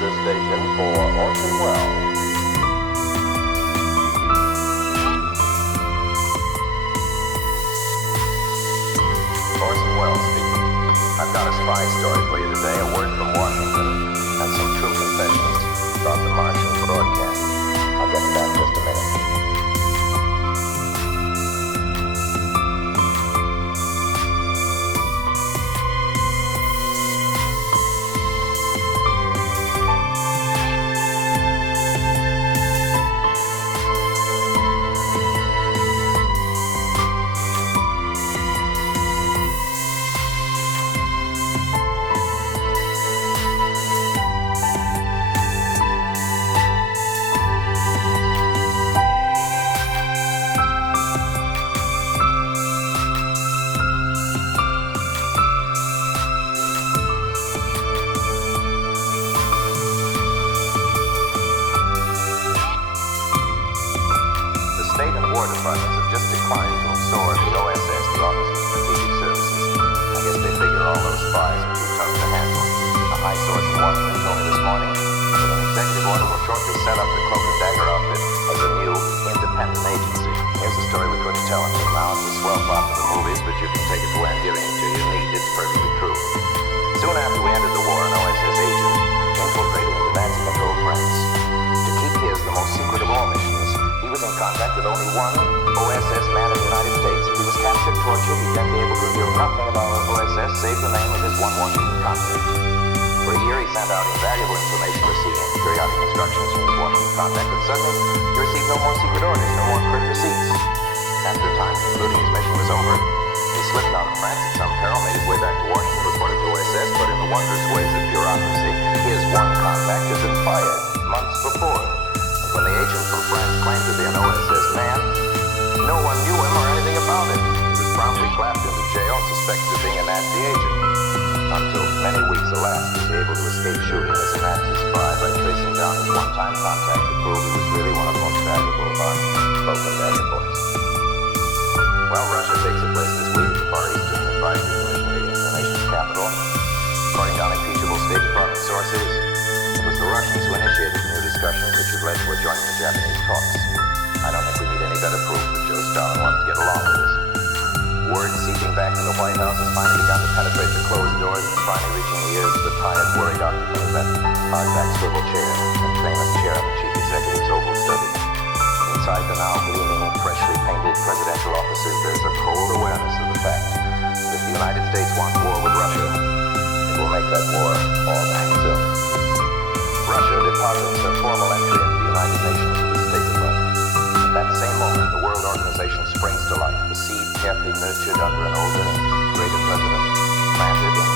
this station for Orson Welles. Orson Welles speaking. I've got a spy story for you today, a word from Washington, and some true confessions about the Martian broadcast. I'll get to that in just a minute. War departments have just declined to absorb the OSS, the Office of Strategic Services. I guess they figure all those spies are too tough to handle. A high source in Washington told me this morning that an executive order will shortly set up the Cloak and Dagger outfit as a new independent agency. Here's a story we couldn't tell until now. It's a swell plot for the movies, but you can take it to where I'm giving it to you. It's perfectly true. Soon after we ended the war, an OSS agent infiltrated into Nazi controlled France. To keep his the most secret of all missions, he was in contact with only one OSS man in the United States. If he was captured, tortured, he'd then be able to reveal nothing about OSS save the name of his one Washington contact. For a year, he sent out invaluable information, receiving periodic instructions from his Washington contact, but suddenly he received no more secret orders, no more crypt receipts. After a time concluding his mission was over, he slipped out of France at some peril, made his way back to Washington, reported to OSS, but in the wondrous ways of bureaucracy, his one contact had been fired months before. When the agent from France claimed to be an OSS man, no one knew him or anything about it. He was promptly clapped into jail, suspected of being a Nazi agent. Until many weeks elapsed, was he able to escape shooting as a Nazi spy by tracing down his one-time contact to prove he was really one of the most valuable of our Cloak and Dagger boys. Well, Russia takes a place this week at the Far Eastern Advisory Commission meeting in the nation's capital. According to unimpeachable State Department sources, it was the Russians who initiated the new discussions which have led to a joining the Japanese talks. I don't think we need any better proof that Joe Stalin wants to get along with us. Word seeping back from the White House has finally begun to penetrate the closed doors and is finally reaching the ears of the tired, worried occupant of that hardback swivel chair, that famous chair in the chief executive's oval study. Inside the now gleaming, freshly painted presidential offices, there's a cold awareness of the fact that if the United States wants war with Russia, it will make that war all by itself. Russia deposits a formal entry into the United Nations with the State Department. At that same moment, the World Organization springs to life. The seed carefully nurtured under an older, greater president, planted and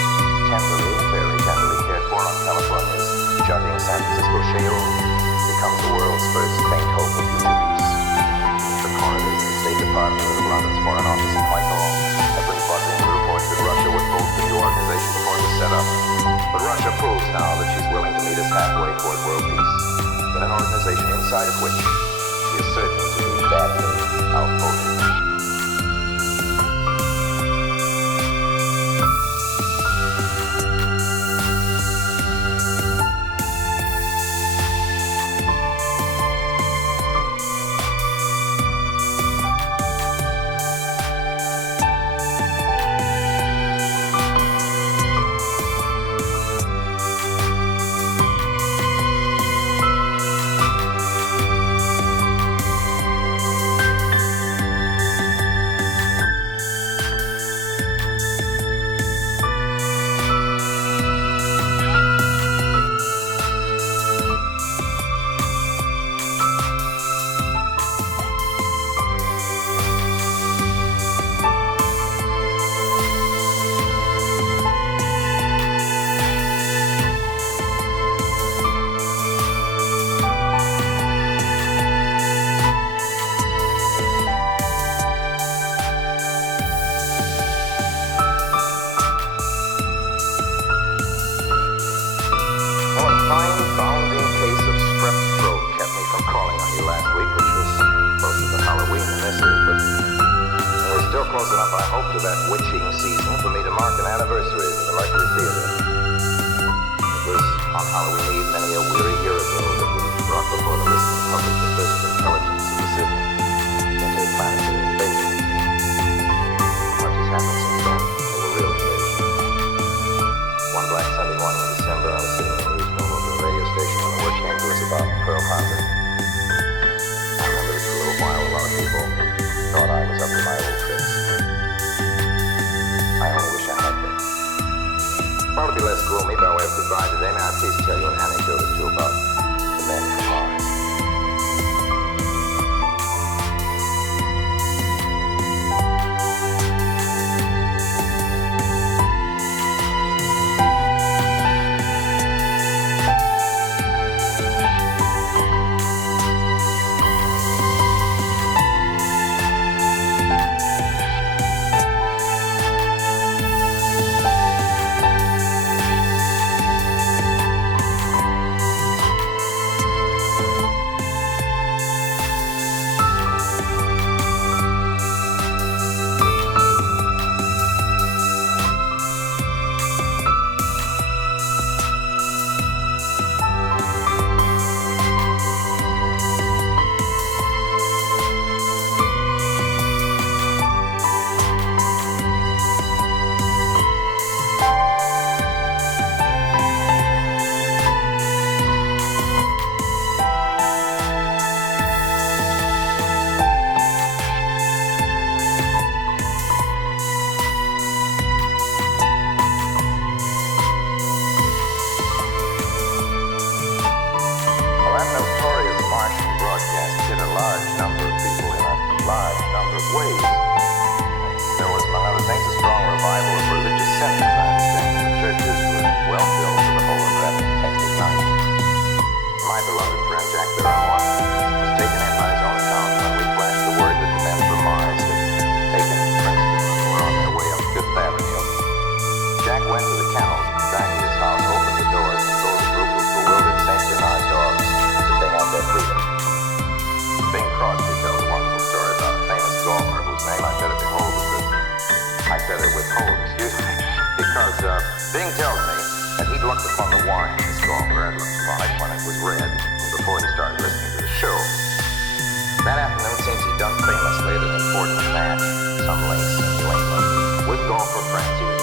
tenderly, very tenderly cared for on California's jutting San Francisco shale, becomes the world's first faint hope of future peace. The Korleder, the State Department of London's Foreign Office in Whitehall have been buzzing with reports that Russia would vote the new organization before it was set up. But Russia proves now that she's willing to meet us halfway toward world peace, in an organization inside of which she is certain to be badly outvoted. close enough, I hope, to that witching season for me to mark an anniversary in the Mercury Theater. It was on Halloween Eve many a probably be less gloomy by way of goodbye today. May I please tell you an anecdote or two about the men from Mars? Ways. There was, among other things, a strong revival of religious sentiment, I understand. The churches were well filled to the whole of that hectic night. My beloved friend Jack Barrymore was taken in by his own account when we flashed the word that the men from Mars had taken Princeton and were on their way up Fifth Avenue. Jack went to the kennels back at his house, opened the doors, and told a group of bewildered St. Bernard dogs that they had their freedom. Bing Crosby tells a wonderful story about a famous golfer whose name I better withhold, because Bing tells me that he'd looked upon the warning this golfer had looked upon it when it was read before he started listening to the show. That afternoon seems he'd done famously at an important match, some links in New England, with golfer friends. He was